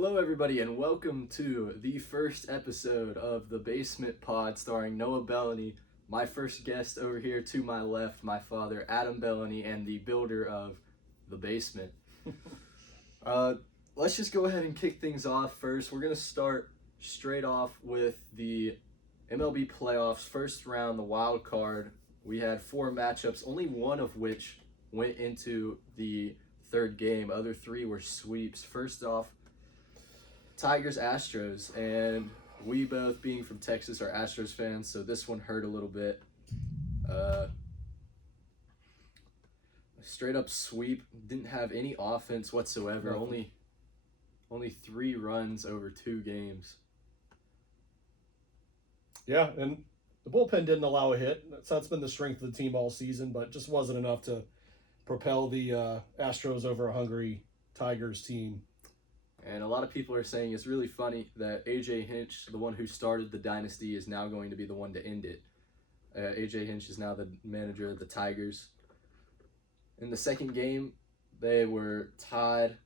Hello, everybody, and welcome to the first episode of the Basement Pod starring Noah Beloney. My first guest over here to my left, my father, Adam Beloney, and the builder of the basement. Let's just go ahead and kick things off first. We're going to start straight off with the MLB Playoffs, first round, the wild card. We had 4 matchups, only one of which went into the third game. Other 3 were sweeps. First off, Tigers Astros, and we both being from Texas are Astros fans, so this one hurt a little bit. Straight up sweep, didn't have any offense whatsoever. Only 3 runs over 2 games. Yeah, and the bullpen didn't allow a hit. So that's been the strength of the team all season, but just wasn't enough to propel the Astros over a hungry Tigers team. And a lot of people are saying it's really funny that A.J. Hinch, the one who started the dynasty, is now going to be the one to end it. A.J. Hinch is now the manager of the Tigers. In the second game, they were tied,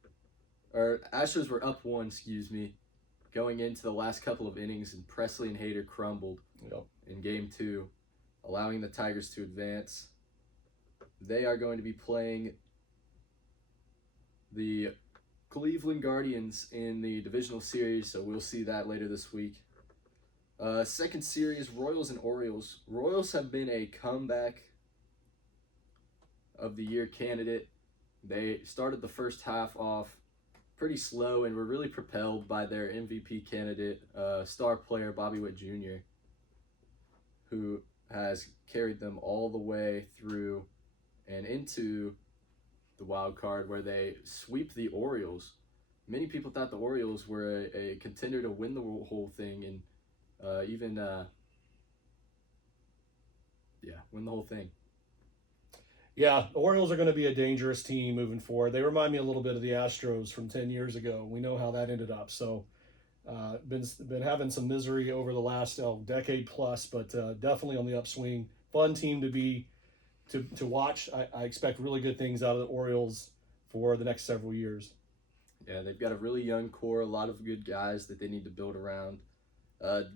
or Astros were up 1, going into the last couple of innings, and Presley and Hader crumbled in game 2, allowing the Tigers to advance. They are going to be playing the Cleveland Guardians in the divisional series, so we'll see that later this week. Second series, Royals and Orioles. Royals have been a comeback of the year candidate. They started the first half off pretty slow and were really propelled by their MVP candidate, star player Bobby Witt Jr., who has carried them all the way through and into the wild card where they sweep the Orioles. Many people thought the Orioles were a contender to win the whole thing and win the whole thing. Yeah, the Orioles are going to be a dangerous team moving forward. They remind me a little bit of the Astros from 10 years ago. We know how that ended up. So been having some misery over the last decade plus, but definitely on the upswing. Fun team to watch. I expect really good things out of the Orioles for the next several years. Yeah, they've got a really young core, a lot of good guys that they need to build around.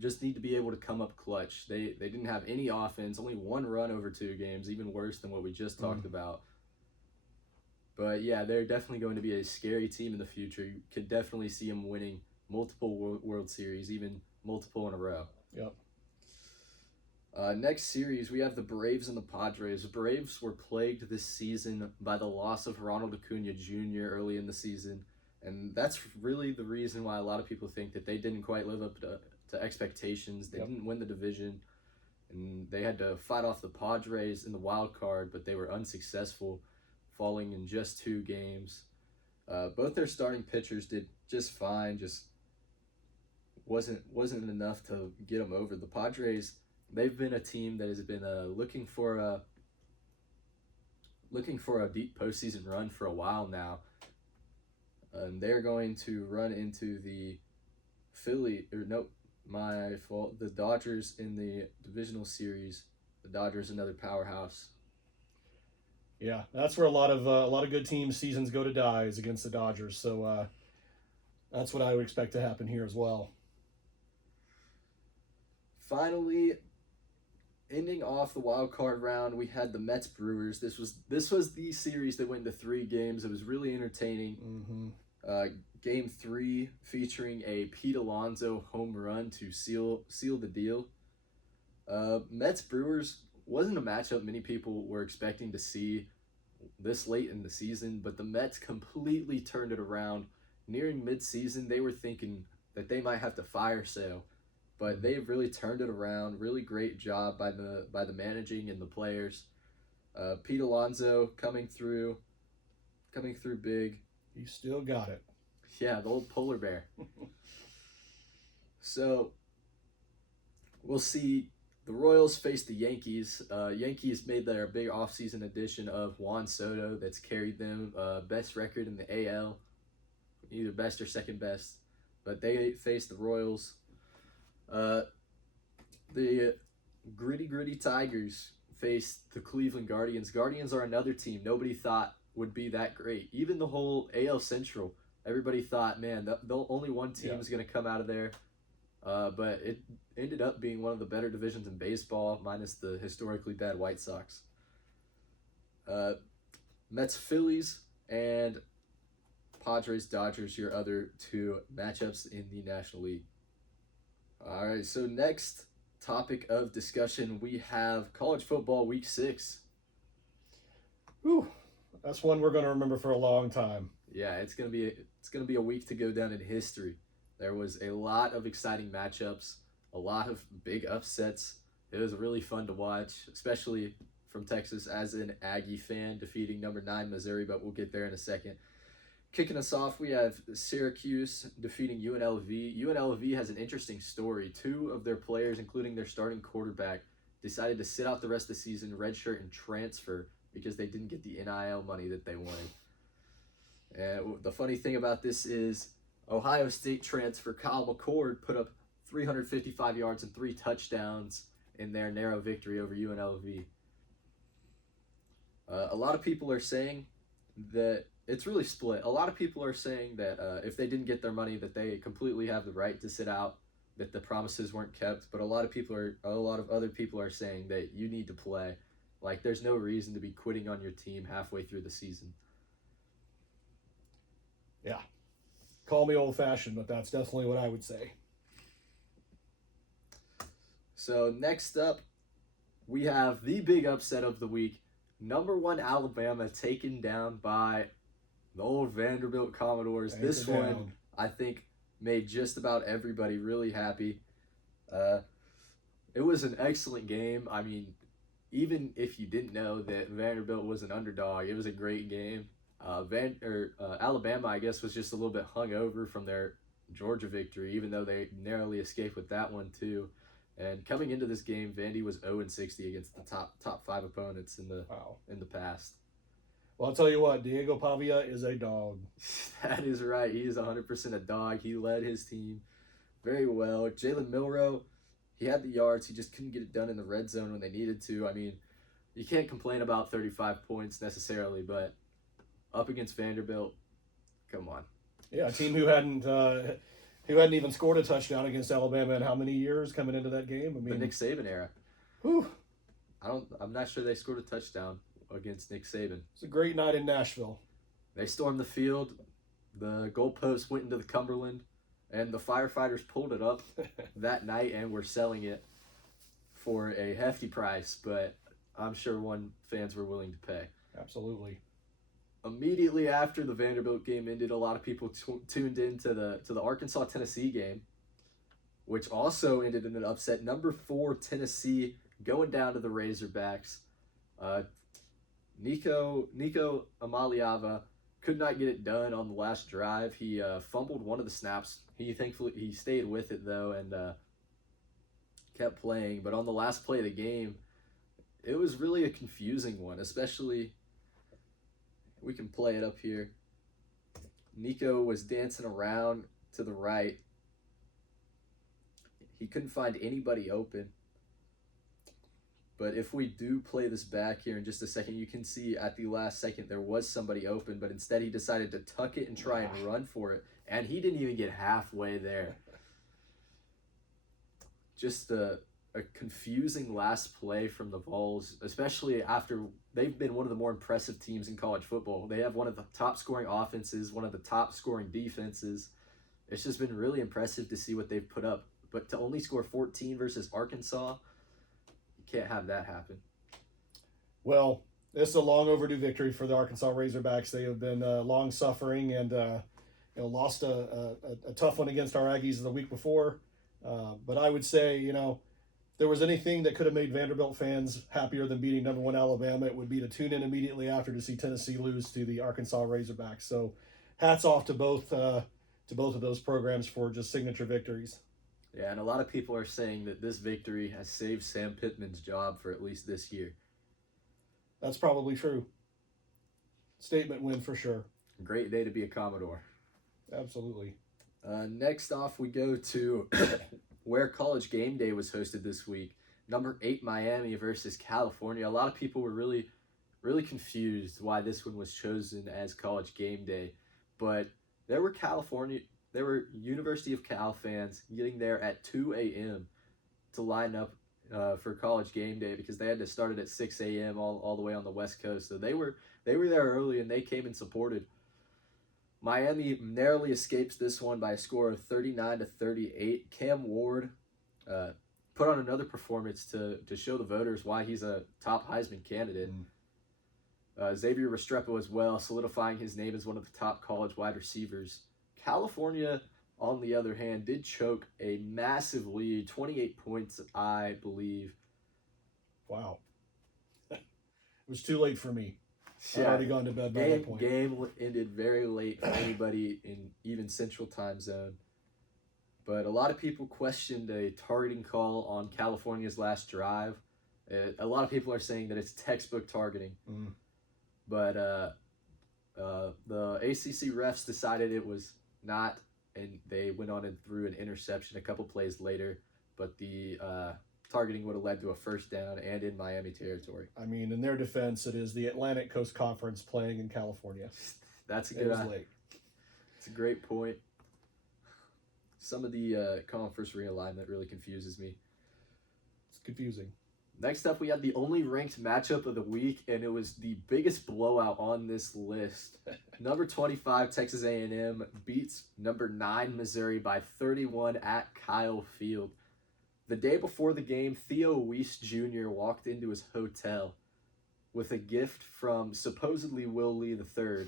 Just need to be able to come up clutch. They didn't have any offense, only 1 run over 2 games, even worse than what we just talked about. But yeah, they're definitely going to be a scary team in the future. You could definitely see them winning multiple World Series, even multiple in a row. Yep. Next series, we have the Braves and the Padres. The Braves were plagued this season by the loss of Ronald Acuna Jr. early in the season, and that's really the reason why a lot of people think that they didn't quite live up to expectations. They didn't win the division, and they had to fight off the Padres in the wild card, but they were unsuccessful, falling in just 2 games. Both their starting pitchers did just fine, just wasn't enough to get them over. The Padres, they've been a team that has been looking for a deep postseason run for a while now. And they're going to run into the the Dodgers in the divisional series. The Dodgers, another powerhouse. Yeah, that's where a lot of good teams' seasons go to die is against the Dodgers. So that's what I would expect to happen here as well. Finally, ending off the wild card round, we had the Mets Brewers. This was the series that went into 3 games. It was really entertaining. Game 3 featuring a Pete Alonso home run to seal the deal. Mets Brewers wasn't a matchup many people were expecting to see this late in the season, but the Mets completely turned it around. Nearing mid-season, they were thinking that they might have to fire sale, but they've really turned it around. Really great job by the managing and the players. Pete Alonso coming through big. He still got it. Yeah, the old polar bear. So we'll see. The Royals face the Yankees. Yankees made their big offseason addition of Juan Soto that's carried them best record in the AL, either best or second best. But they face the Royals. The gritty Tigers face the Cleveland Guardians. Guardians are another team nobody thought would be that great. Even the whole AL Central, Everybody thought, man, the only one team is going to come out of there. But it ended up being one of the better divisions in baseball, minus the historically bad White Sox. Mets, Phillies, and Padres, Dodgers, your other two matchups in the National League. All right, so next topic of discussion, we have college football week 6. Whew, that's one we're going to remember for a long time. Yeah, it's gonna be a week to go down in history. There was a lot of exciting matchups, a lot of big upsets. It was really fun to watch, especially from Texas as an Aggie fan, defeating number 9 Missouri, but we'll get there in a second. Kicking us off, we have Syracuse defeating UNLV. UNLV has an interesting story. 2 of their players, including their starting quarterback, decided to sit out the rest of the season, redshirt, and transfer because they didn't get the NIL money that they wanted. And the funny thing about this is Ohio State transfer Kyle McCord put up 355 yards and 3 touchdowns in their narrow victory over UNLV. A lot of people are saying that it's really split. A lot of people are saying that if they didn't get their money, that they completely have the right to sit out, that the promises weren't kept. But a lot of other people are saying that you need to play. Like, there's no reason to be quitting on your team halfway through the season. Yeah. Call me old-fashioned, but that's definitely what I would say. So next up, we have the big upset of the week. Number 1 Alabama taken down by the old Vanderbilt Commodores. This one, I think, made just about everybody really happy. It was an excellent game. I mean, even if you didn't know that Vanderbilt was an underdog, it was a great game. Alabama, I guess, was just a little bit hungover from their Georgia victory, even though they narrowly escaped with that one too. And coming into this game, Vandy was 0-60 against the top 5 opponents in the past. Well, I'll tell you what, Diego Pavia is a dog. That is right. He is 100% a dog. He led his team very well. Jalen Milroe, he had the yards. He just couldn't get it done in the red zone when they needed to. I mean, you can't complain about 35 points necessarily, but up against Vanderbilt, come on. Yeah, a team who hadn't even scored a touchdown against Alabama in how many years coming into that game? I mean, the Nick Saban era. Whew. I'm not sure they scored a touchdown against Nick Saban. It's a great night in Nashville. They stormed the field. The goalpost went into the Cumberland, and the firefighters pulled it up that night and were selling it for a hefty price, but I'm sure fans were willing to pay. Absolutely. Immediately after the Vanderbilt game ended, a lot of people tuned into the Arkansas-Tennessee game, which also ended in an upset. Number 4 Tennessee going down to the Razorbacks. Nico Amaliava could not get it done on the last drive. He fumbled one of the snaps. He stayed with it though and kept playing. But on the last play of the game, it was really a confusing one, especially. We can play it up here. Nico was dancing around to the right. He couldn't find anybody open. But if we do play this back here in just a second, you can see at the last second there was somebody open, but instead he decided to tuck it and try and run for it. And he didn't even get halfway there. Just a confusing last play from the Vols, especially after they've been one of the more impressive teams in college football. They have one of the top scoring offenses, one of the top scoring defenses. It's just been really impressive to see what they've put up. But to only score 14 versus Arkansas, you can't have that happen. Well, this is a long overdue victory for the Arkansas Razorbacks. They have been long suffering and lost a tough one against our Aggies the week before. But I would say, if there was anything that could have made Vanderbilt fans happier than beating number 1 Alabama, it would be to tune in immediately after to see Tennessee lose to the Arkansas Razorbacks. So hats off to both of those programs for just signature victories. Yeah, and a lot of people are saying that this victory has saved Sam Pittman's job for at least this year. That's probably true. Statement win for sure. Great day to be a Commodore. Absolutely. Next off, we go to where College Game Day was hosted this week. Number 8 Miami versus California. A lot of people were really confused why this one was chosen as College Game Day. But there were University of Cal fans getting there at 2 a.m. to line up for college game day because they had to start it at 6 a.m. all the way on the West Coast. So they were there early and they came and supported. Miami narrowly escapes this one by a score of 39-38. Cam Ward put on another performance to show the voters why he's a top Heisman candidate. Xavier Restrepo as well, solidifying his name as one of the top college wide receivers. California, on the other hand, did choke a massive lead, 28 points, I believe. Wow. It was too late for me. Yeah, I'd already gone to bed by that point. Game ended very late for anybody in even Central Time Zone. But a lot of people questioned a targeting call on California's last drive. A lot of people are saying that it's textbook targeting. But the ACC refs decided it was not, and they went on and threw an interception a couple plays later. But the targeting would have led to a first down and in Miami territory. I mean, in their defense, it is the Atlantic Coast Conference playing in California. That's a good. It was late. It's a great point. Some of the conference realignment really confuses me. It's confusing. Next up, we had the only ranked matchup of the week, and it was the biggest blowout on this list. Number 25, Texas A&M, beats number 9, Missouri by 31 at Kyle Field. The day before the game, Theo Weiss Jr. walked into his hotel with a gift from supposedly Will Lee III.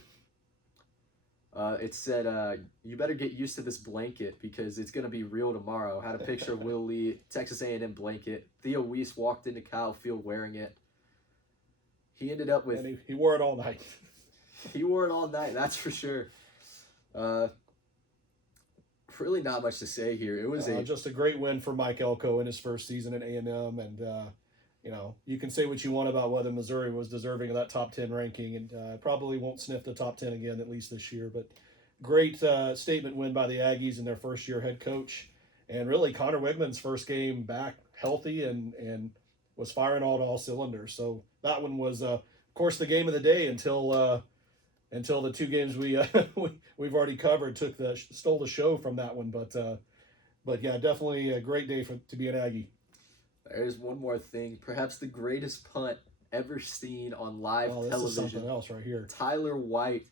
It said, you better get used to this blanket because it's going to be real tomorrow. Had a picture of Will Lee, Texas A&M blanket. Theo Weiss walked into Kyle Field wearing it. He ended up with... And he wore it all night. He wore it all night, that's for sure. Really not much to say here. It was just a great win for Mike Elko in his first season at A&M. And, you know, you can say what you want about whether Missouri was deserving of that top 10 ranking, and probably won't sniff the top 10 again, at least this year. But great statement win by the Aggies and their first-year head coach. And really, Connor Wigman's first game back healthy and was firing all cylinders. So that one was, of course, the game of the day until the two games we've already covered stole the show from that one. But yeah, definitely a great day to be an Aggie. There's one more thing. Perhaps the greatest punt ever seen on live television. This is something else right here. Tyler White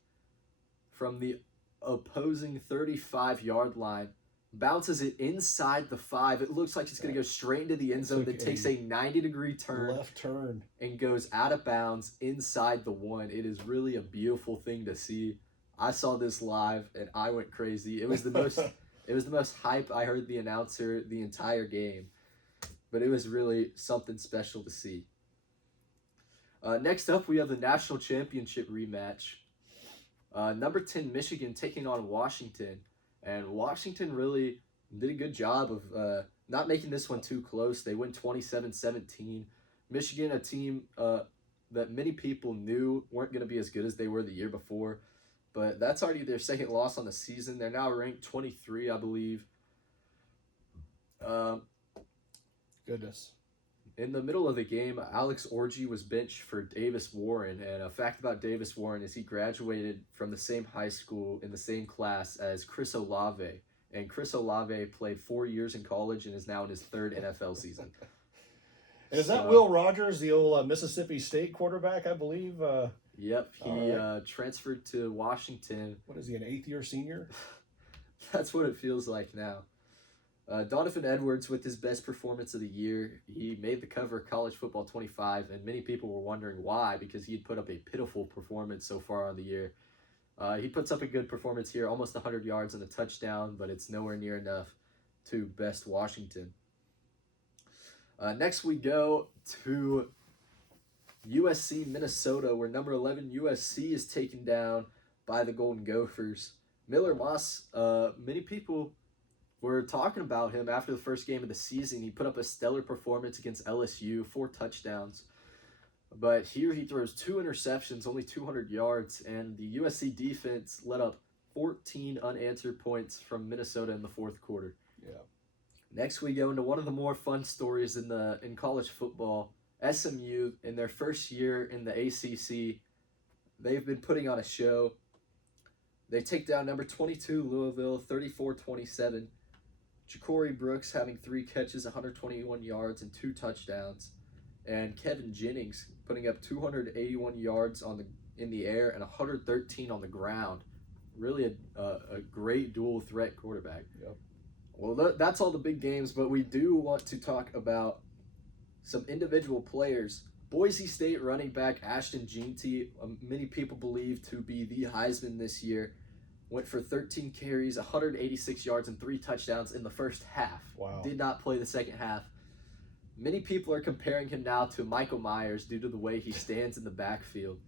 from the opposing 35-yard line bounces it inside the 5. It looks like it's going to go straight into the end zone. That takes a 90-degree turn. Left turn. And goes out of bounds inside the 1. It is really a beautiful thing to see. I saw this live and I went crazy. It was the most hype I heard the announcer the entire game. But it was really something special to see. Next up, we have the national championship rematch. Number 10, Michigan taking on Washington. And Washington really did a good job of not making this one too close. They win 27-17. Michigan, a team that many people knew weren't going to be as good as they were the year before. But that's already their second loss on the season. They're now ranked 23, I believe. Goodness. In the middle of the game, Alex Orji was benched for Davis Warren. And a fact about Davis Warren is he graduated from the same high school in the same class as Chris Olave. And Chris Olave played 4 years in college and is now in his 3rd NFL season. And is that Will Rogers, the old Mississippi State quarterback, I believe? Yep, he transferred to Washington. What is he, an 8th-year senior? That's what it feels like now. Donovan Edwards with his best performance of the year. He made the cover of College Football 25, and many people were wondering why, because he had put up a pitiful performance so far on the year. He puts up a good performance here, almost 100 yards and a touchdown, but it's nowhere near enough to best Washington. Next we go to USC, Minnesota, where number 11 USC is taken down by the Golden Gophers. Miller Moss, many people were talking about him after the first game of the season. He put up a stellar performance against LSU, 4 touchdowns. But here he throws 2 interceptions, only 200 yards, and the USC defense let up 14 unanswered points from Minnesota in the 4th quarter. Yeah. Next we go into one of the more fun stories in college football. SMU, in their first year in the ACC, they've been putting on a show. They take down number 22 Louisville 34-27. Ja'Cory Brooks having 3 catches, 121 yards, and 2 touchdowns. And Kevin Jennings putting up 281 yards in the air and 113 on the ground. Really a great dual threat quarterback. Yep. Well, that's all the big games, but we do want to talk about some individual players. Boise State running back Ashton Jeanty, many people believe to be the Heisman this year, went for 13 carries, 186 yards, and 3 touchdowns in the first half. Wow. Did not play the second half. Many people are comparing him now to Michael Myers due to the way he stands in the backfield,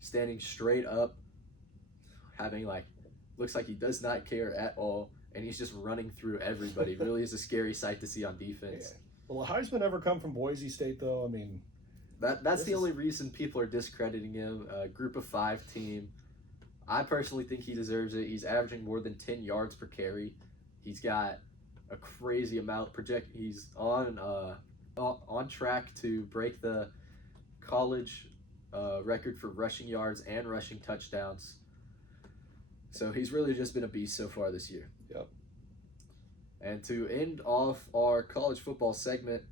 standing straight up, looks like he does not care at all, and he's just running through everybody. Really is a scary sight to see on defense. Yeah. Will a Heisman ever come from Boise State, though? I mean, that's the only reason people are discrediting him. Group of 5 team. I personally think he deserves it. He's averaging more than 10 yards per carry. He's got a crazy amount He's on track to break the college record for rushing yards and rushing touchdowns. So he's really just been a beast so far this year. Yep. And to end off our college football segment,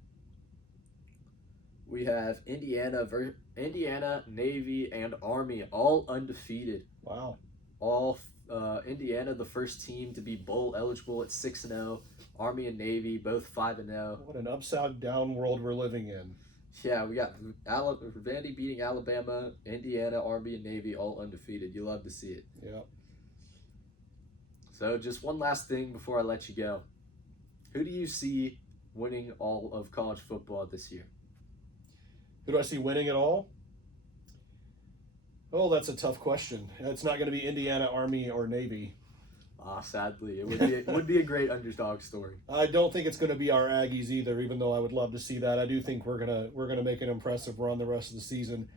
we have Indiana, Navy, and Army all undefeated. Wow. Indiana, the first team to be bowl eligible at 6-0. Army and Navy, both 5-0. What an upside down world we're living in. Yeah, we got Vandy beating Alabama, Indiana, Army, and Navy all undefeated. You love to see it. Yeah. So just one last thing before I let you go. Who do you see winning all of college football this year? Who do I see winning it all? Oh, that's a tough question. It's not going to be Indiana, Army, or Navy. Sadly, it would be a great underdog story. I don't think it's going to be our Aggies either, even though I would love to see that. I do think we're gonna make an impressive run the rest of the season.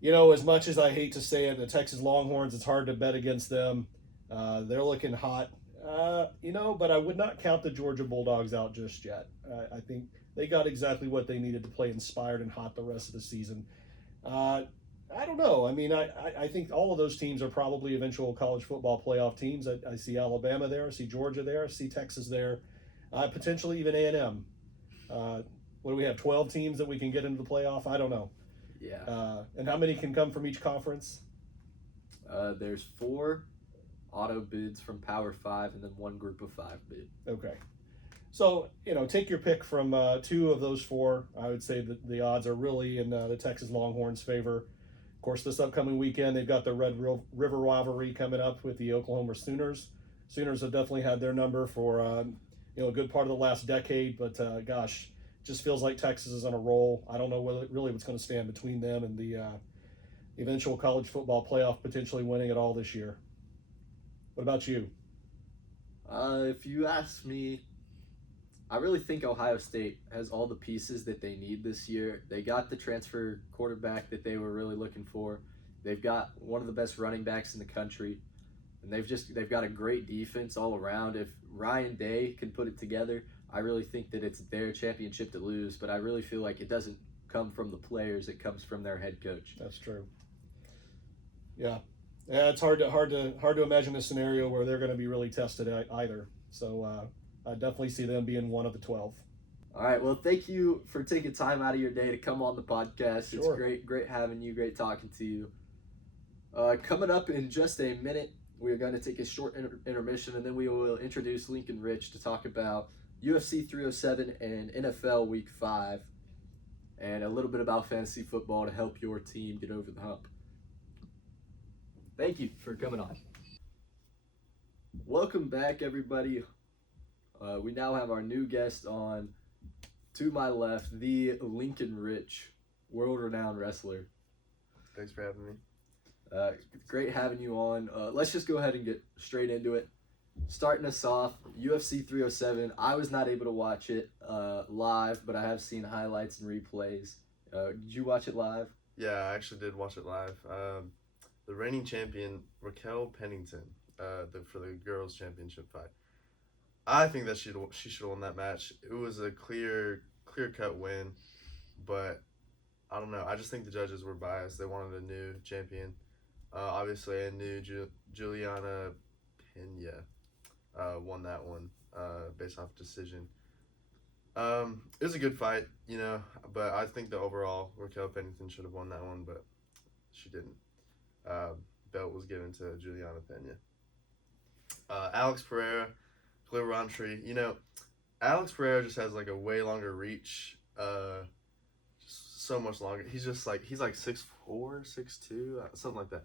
You know, as much as I hate to say it, the Texas Longhorns, it's hard to bet against them. They're looking hot. But I would not count the Georgia Bulldogs out just yet. I think they got exactly what they needed to play inspired and hot the rest of the season. I don't know. I mean, I think all of those teams are probably eventual college football playoff teams. I see Alabama there. I see Georgia there. I see Texas there. Potentially even A&M. What do we have, 12 teams that we can get into the playoff? I don't know. Yeah. And how many can come from each conference? There's 4 auto bids from Power 5 and then 1 group of 5 bid. Okay. So, take your pick from 2 of those 4. I would say that the odds are really in the Texas Longhorns' favor. Of course, this upcoming weekend, they've got the Red River rivalry coming up with the Oklahoma Sooners. Sooners have definitely had their number for a good part of the last decade, but gosh, just feels like Texas is on a roll. I don't know what's going to stand between them and the eventual college football playoff potentially winning it all this year. What about you? If you ask me, I really think Ohio State has all the pieces that they need this year. They got the transfer quarterback that they were really looking for. They've got one of the best running backs in the country. And they've got a great defense all around. If Ryan Day can put it together, I really think that it's their championship to lose. But I really feel like it doesn't come from the players, it comes from their head coach. That's true. Yeah, it's hard to imagine a scenario where they're going to be really tested either. So I definitely see them being one of the 12. All right. Well, thank you for taking time out of your day to come on the podcast. Sure. It's great having you. Great talking to you. Coming up in just a minute, we're going to take a short intermission, and then we will introduce Lincoln Rich to talk about UFC 307 and NFL Week 5, and a little bit about fantasy football to help your team get over the hump. Thank you for coming on. Welcome back, everybody. We now have our new guest on. To my left, the Lincoln Rich, world-renowned wrestler. Thanks for having me. Great having you on. Let's just go ahead and get straight into it. Starting us off, UFC 307. I was not able to watch it live, but I have seen highlights and replays. Did you watch it live? Yeah, I actually did watch it live. The reigning champion, Raquel Pennington, for the girls' championship fight. I think that she should have won that match. It was a clear-cut win, but I don't know. I just think the judges were biased. They wanted a new champion. Obviously, I knew Juliana Pena won that one based off decision. It was a good fight, but I think the overall Raquel Pennington should have won that one, but she didn't. Uh, Belt was given to Juliana Pena. Alex Pereira, Khalil Rountree. Alex Pereira just has like a way longer reach. So much longer. He's like 6'4", 6'2", something like that.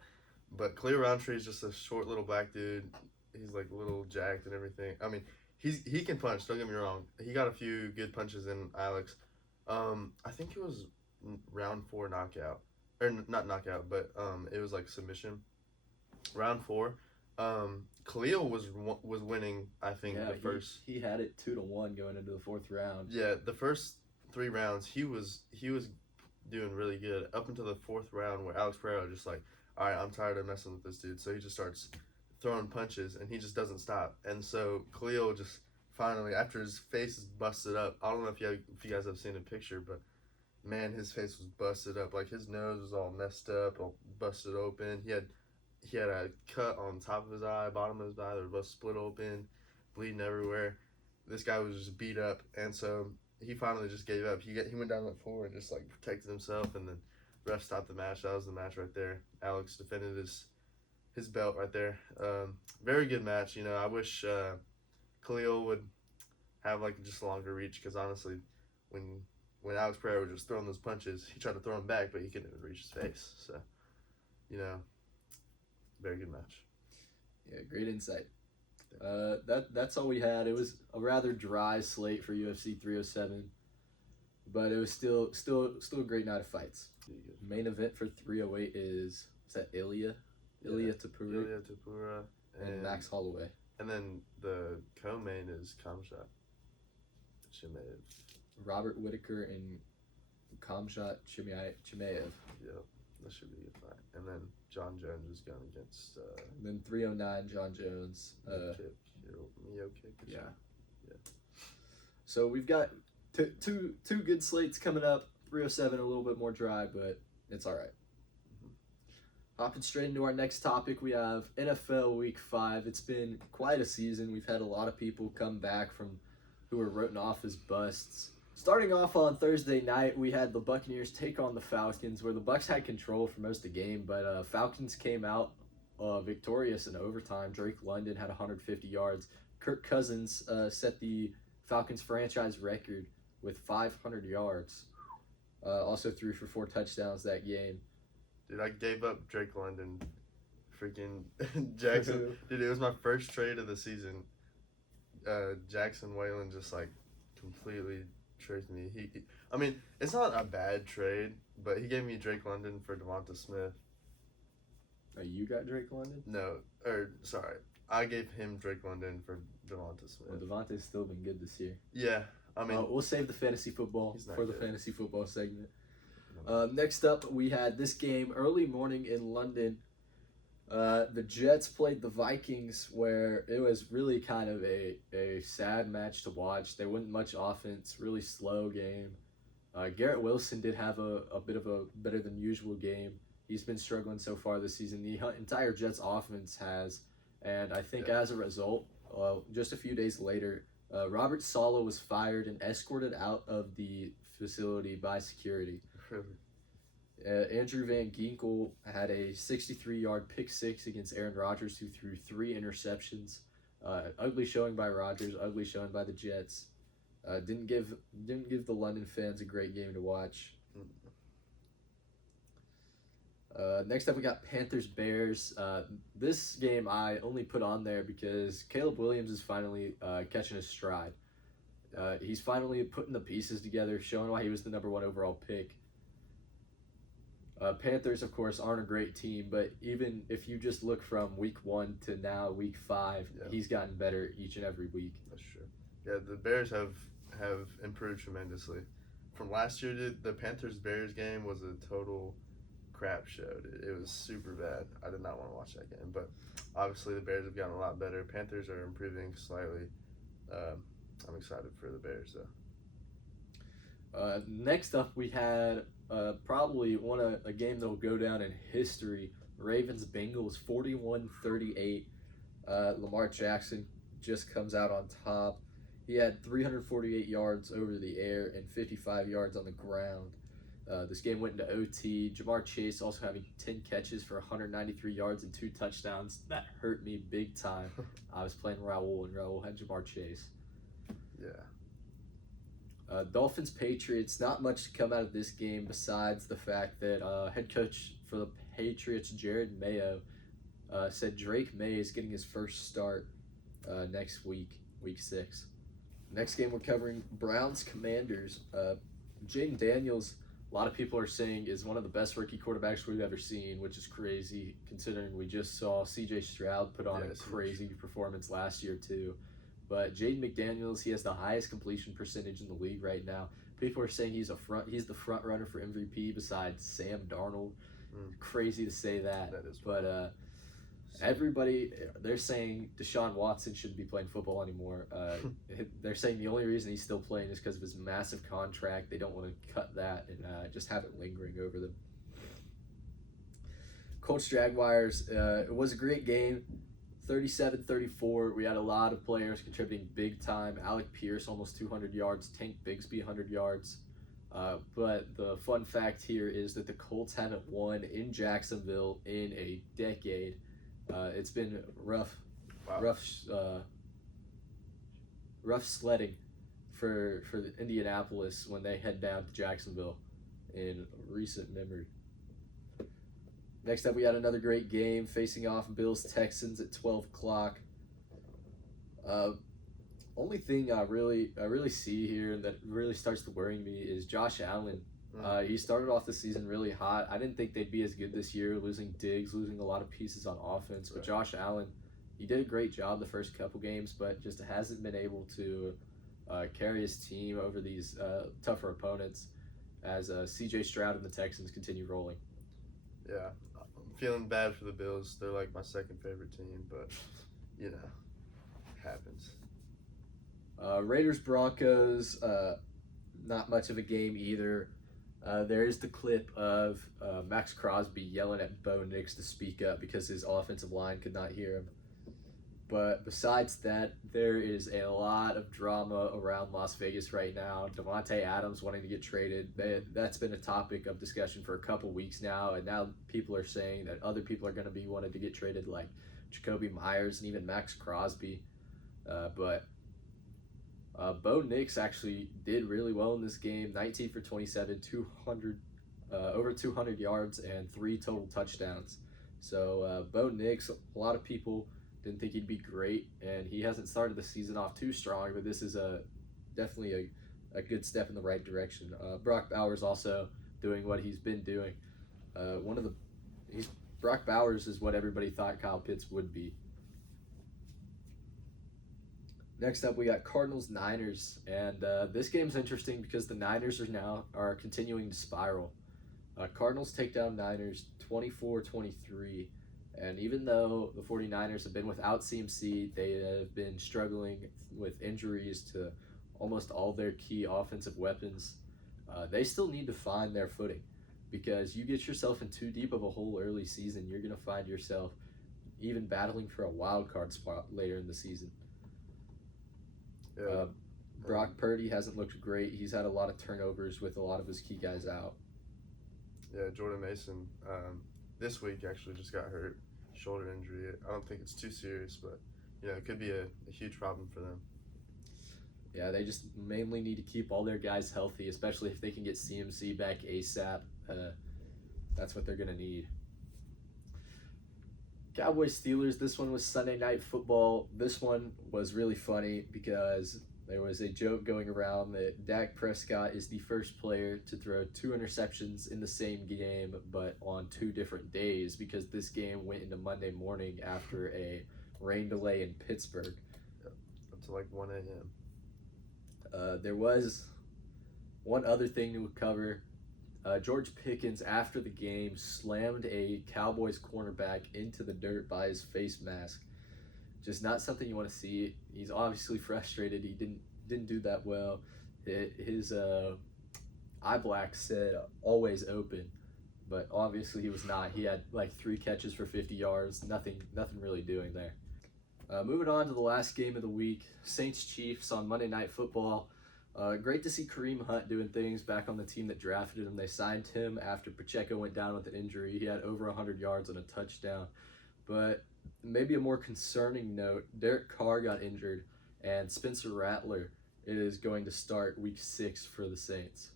But Khalil Rountree is just a short little black dude. He's like a little jacked and everything. I mean, he can punch. Don't get me wrong. He got a few good punches in Alex. I think it was round 4 knockout, or not knockout, but it was like submission. Round 4. Khalil was winning. I think the first. He had it 2-1 going into the 4th round. Yeah, the first 3 rounds he was doing really good up until the 4th round where Alex Pereira just like, all right, I'm tired of messing with this dude, so he just starts throwing punches and he just doesn't stop. And so Khalil just finally, after his face is busted up, I don't know if you guys have seen a picture, but man, his face was busted up. Like his nose was all messed up, all busted open. He had a cut on top of his eye, bottom of his eye. They were both split open, bleeding everywhere. This guy was just beat up, and so he finally just gave up. He went down that floor and just like protected himself, and then ref stopped the match. That was the match right there. Alex defended his belt right there. Very good match. I wish Khalil would have like just a longer reach, because honestly, when Alex Pereira was just throwing those punches, he tried to throw them back, but he couldn't even reach his face. So, very good match. Yeah, great insight. That's all we had. It was a rather dry slate for UFC 307, but it was still a great night of fights. Main event for 308 is that Ilia Topuria and Max Holloway. And then the co-main is Khamzat Chimaev. Robert Whitaker and Khamzat Chimaev. Yep, that should be a good fight. And then John Jones is going against. Then 309 John Jones. Mio kick. Yeah. So we've got two good slates coming up. 307 a little bit more dry, but it's all right. Hopping straight into our next topic, we have NFL Week 5. It's been quite a season. We've had a lot of people come back from who were written off as busts. Starting off on Thursday night, we had the Buccaneers take on the Falcons, where the Bucs had control for most of the game, but Falcons came out victorious in overtime. Drake London had 150 yards. Kirk Cousins set the Falcons franchise record with 500 yards. Also threw for 4 touchdowns that game. Dude, I gave up Drake London. Freaking Jackson. Dude, it was my first trade of the season. Jackson Whalen just like completely tricked me. I mean, it's not a bad trade, but he gave me Drake London for Devonta Smith. Oh, you got Drake London? No, sorry. I gave him Drake London for Devonta Smith. Well, Devonta's still been good this year. Yeah, I mean, we'll save the fantasy football for the good. Fantasy football segment. Next up, we had this game early morning in London. The Jets played the Vikings, where it was really kind of a sad match to watch. There wasn't much offense, really slow game. Garrett Wilson did have a bit of a better than usual game. He's been struggling so far this season. The entire Jets offense has, and I think as a result, just a few days later, Robert Saleh was fired and escorted out of the facility by security. Andrew Van Ginkel had a 63-yard pick six against Aaron Rodgers, who threw 3 interceptions. Ugly showing by Rodgers, ugly showing by the Jets. Didn't give the London fans a great game to watch. Next up, we got Panthers-Bears. This game I only put on there because Caleb Williams is finally catching his stride. He's finally putting the pieces together, showing why he was the number 1 overall pick. Panthers, of course, aren't a great team, but even if you just look from week 1 to now, week 5, he's gotten better each and every week. That's true. Yeah, the Bears have improved tremendously. From last year, the Panthers-Bears game was a total crap show. It was super bad. I did not want to watch that game, but obviously the Bears have gotten a lot better. Panthers are improving slightly. I'm excited for the Bears, though. Next up, we had probably a game that will go down in history. Ravens Bengals 41-38. Lamar Jackson just comes out on top. He had 348 yards over the air and 55 yards on the ground. This game went into OT. Jamar Chase also having 10 catches for 193 yards and 2 touchdowns. That hurt me big time. I was playing Raul, and Raul had Jamar Chase. Yeah. Dolphins Patriots, not much to come out of this game besides the fact that head coach for the Patriots, Jared Mayo, said Drake May is getting his first start next week, week 6. Next game we're covering Browns Commanders. Jaden Daniels, a lot of people are saying, is one of the best rookie quarterbacks we've ever seen, which is crazy considering we just saw C.J. Stroud put on a crazy performance last year too. But Jaden McDaniels, he has the highest completion percentage in the league right now. People are saying he's the front runner for MVP besides Sam Darnold. Crazy to say that. That is. But everybody, they're saying Deshaun Watson shouldn't be playing football anymore. They're saying the only reason he's still playing is because of his massive contract. They don't want to cut that and just have it lingering over them. Colts Jaguars, it was a great game. 37-34. We had a lot of players contributing big time. Alec Pierce almost 200 yards. Tank Bigsby 100 yards. But the fun fact here is that the Colts haven't won in Jacksonville in a decade. It's been rough sledding for the Indianapolis when they head down to Jacksonville in recent memory. Next up, we had another great game facing off Bills-Texans at 12 o'clock. Only thing I really see here that really starts to worry me is Josh Allen. He started off the season really hot. I didn't think they'd be as good this year, losing Diggs, losing a lot of pieces on offense. But Josh Allen, he did a great job the first couple games, but just hasn't been able to carry his team over these tougher opponents as C.J. Stroud and the Texans continue rolling. Yeah, I'm feeling bad for the Bills. They're like my second favorite team, but, you know, it happens. Raiders-Broncos, not much of a game either. There's the clip of Max Crosby yelling at Bo Nix to speak up because his offensive line could not hear him. But besides that, there is a lot of drama around Las Vegas right now. Devontae Adams wanting to get traded. That's been a topic of discussion for a couple weeks now, and now people are saying that other people are going to be wanting to get traded, like Jacoby Myers and even Max Crosby. But Bo Nix actually did really well in this game. 19 for 27, over 200 yards, and 3 total touchdowns. So Bo Nix, a lot of people didn't think he'd be great, and he hasn't started the season off too strong, but this is definitely a good step in the right direction. Brock Bowers also doing what he's been doing. Brock Bowers is what everybody thought Kyle Pitts would be. Next up, we got Cardinals-Niners, and this game's interesting because the Niners are continuing to spiral. Cardinals take down Niners 24-23, and even though the 49ers have been without CMC, they have been struggling with injuries to almost all their key offensive weapons. They still need to find their footing, because you get yourself in too deep of a hole early season, you're going to find yourself even battling for a wild card spot later in the season. Yeah. Brock Purdy hasn't looked great. He's had a lot of turnovers with a lot of his key guys out. Yeah, Jordan Mason this week actually just got hurt. Shoulder injury. I don't think it's too serious, but it could be a huge problem for them. Yeah, they just mainly need to keep all their guys healthy, especially if they can get CMC back ASAP. That's what they're going to need. Cowboys-Steelers, this one was Sunday Night Football. This one was really funny because there was a joke going around that Dak Prescott is the first player to throw 2 interceptions in the same game, but on 2 different days, because this game went into Monday morning after a rain delay in Pittsburgh. Up to like 1 a.m. There was one other thing to cover. George Pickens, after the game, slammed a Cowboys cornerback into the dirt by his face mask. Just not something you want to see. He's obviously frustrated. He didn't do that well. His eye black said "always open," but obviously he was not. He had like 3 catches for 50 yards. Nothing really doing there. Moving on to the last game of the week, Saints Chiefs on Monday Night Football. Great to see Kareem Hunt doing things back on the team that drafted him. They signed him after Pacheco went down with an injury. He had over 100 yards and a touchdown. But maybe a more concerning note, Derek Carr got injured, and Spencer Rattler is going to start week 6 for the Saints.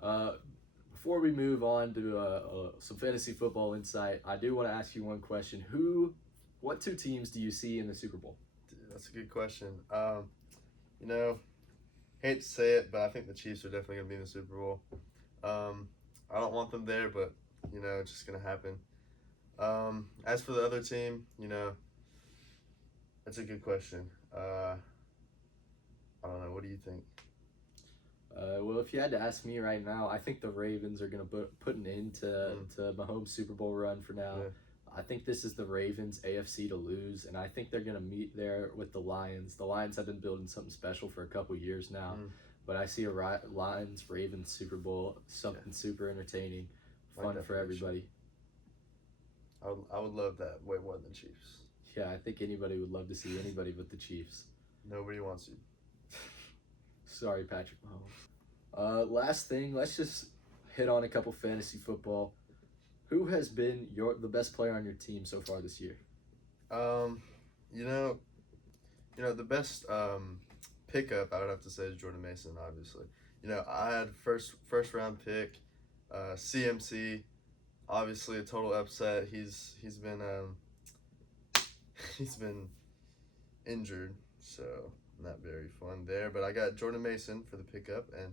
Before we move on to some fantasy football insight, I do want to ask you one question. What 2 teams do you see in the Super Bowl? Dude, that's a good question. You know, hate to say it, but I think the Chiefs are definitely going to be in the Super Bowl. I don't want them there, but, you know, it's just going to happen. As for the other team, you know, that's a good question. I don't know. What do you think? Well, if you had to ask me right now, I think the Ravens are going to put an end to Mahomes' Super Bowl run for now. Yeah. I think this is the Ravens' AFC to lose, and I think they're going to meet there with the Lions. The Lions have been building something special for a couple years now, but I see a Lions-Ravens Super Bowl, something super entertaining, fun for everybody. I would love that way more than the Chiefs. Yeah, I think anybody would love to see anybody but the Chiefs. Nobody wants you. Sorry, Patrick Mahomes. Last thing, let's just hit on a couple fantasy football. Who has been the best player on your team so far this year? You know, the best pickup I would have to say is Jordan Mason. Obviously, you know, I had first round pick, CMC. Obviously, a total upset. He's been injured, so not very fun there. But I got Jordan Mason for the pickup, and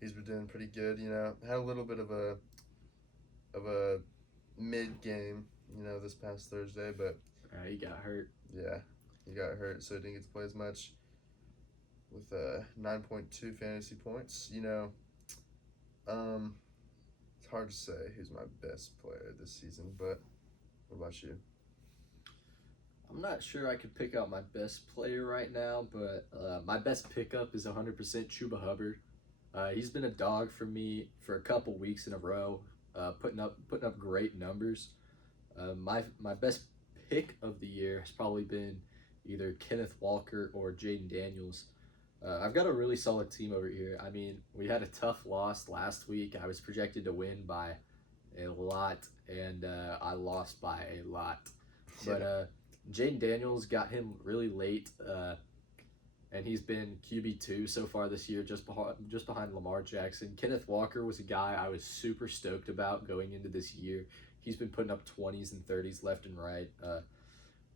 he's been doing pretty good. You know, had a little bit of a mid game, you know, this past Thursday, but he got hurt. Yeah, he got hurt, so he didn't get to play as much. With 9.2 fantasy points, you know, it's hard to say who's my best player this season. But what about you? I'm not sure I could pick out my best player right now, but my best pickup is 100% Chuba Hubbard. He's been a dog for me for a couple weeks in a row, putting up great numbers. My best pick of the year has probably been either Kenneth Walker or Jaden Daniels. I've got a really solid team over here. I mean, we had a tough loss last week. I was projected to win by a lot, and I lost by a lot. But Jaden Daniels got him really late, and he's been QB2 so far this year, just behind Lamar Jackson. Kenneth Walker was a guy I was super stoked about going into this year. He's been putting up 20s and 30s left and right.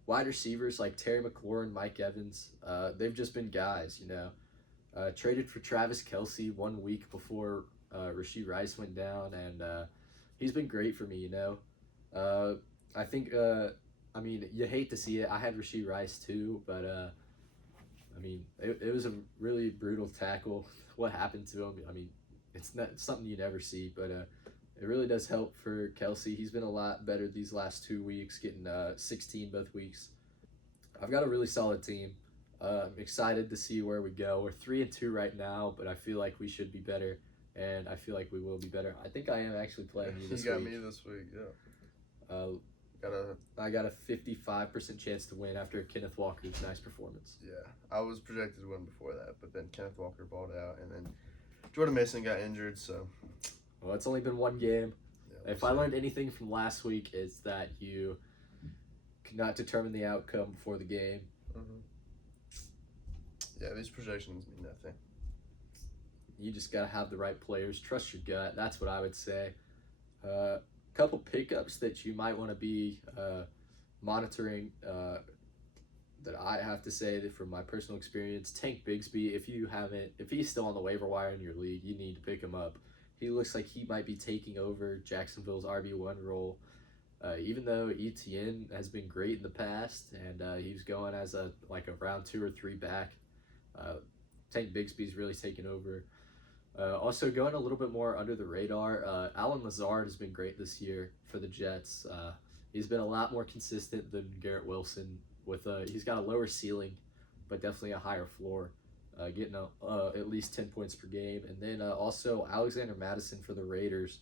Wide receivers like Terry McLaurin, Mike Evans, they've just been guys, you know. Traded for Travis Kelce 1 week before Rashee Rice went down, and he's been great for me, you know. I think, I mean, you hate to see it. I had Rashee Rice too, but I mean, it was a really brutal tackle. What happened to him? I mean, it's something you never see, but it really does help for Kelce. He's been a lot better these last 2 weeks, getting 16 both weeks. I've got a really solid team. I'm excited to see where we go. We're 3-2 right now, but I feel like we should be better, and I feel like we will be better. I think I am actually playing you this week. You got me this week, yeah. I got a 55% chance to win after Kenneth Walker's nice performance. Yeah, I was projected to win before that, but then Kenneth Walker balled out, and then Jordan Mason got injured, so. Well, it's only been one game. Yeah, if I learned anything from last week, it's that you cannot determine the outcome before the game. Mm-hmm. Yeah, these projections mean nothing. You just got to have the right players. Trust your gut. That's what I would say. Couple pickups that you might want to be monitoring that I have to say that from my personal experience, Tank Bigsby, if he's still on the waiver wire in your league, you need to pick him up. He looks like he might be taking over Jacksonville's RB1 role. Even though Etienne has been great in the past, and he was going as a round 2 or 3 back, Tank Bigsby's really taken over. Also going a little bit more under the radar, Allen Lazard has been great this year for the Jets. He's been a lot more consistent than Garrett Wilson. He's got a lower ceiling, but definitely a higher floor, getting at least 10 points per game. And then also Alexander Madison for the Raiders.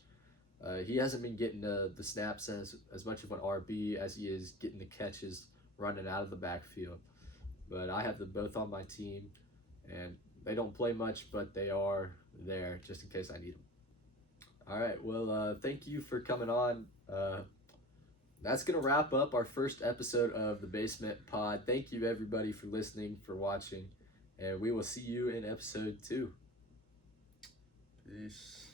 He hasn't been getting the snaps as much of an RB as he is getting the catches running out of the backfield. But I have them both on my team, and they don't play much, but they are there just in case I need them. All right, well, thank you for coming on. That's going to wrap up our first episode of the Basement Pod. Thank you, everybody, for listening, for watching, and we will see you in episode 2. Peace.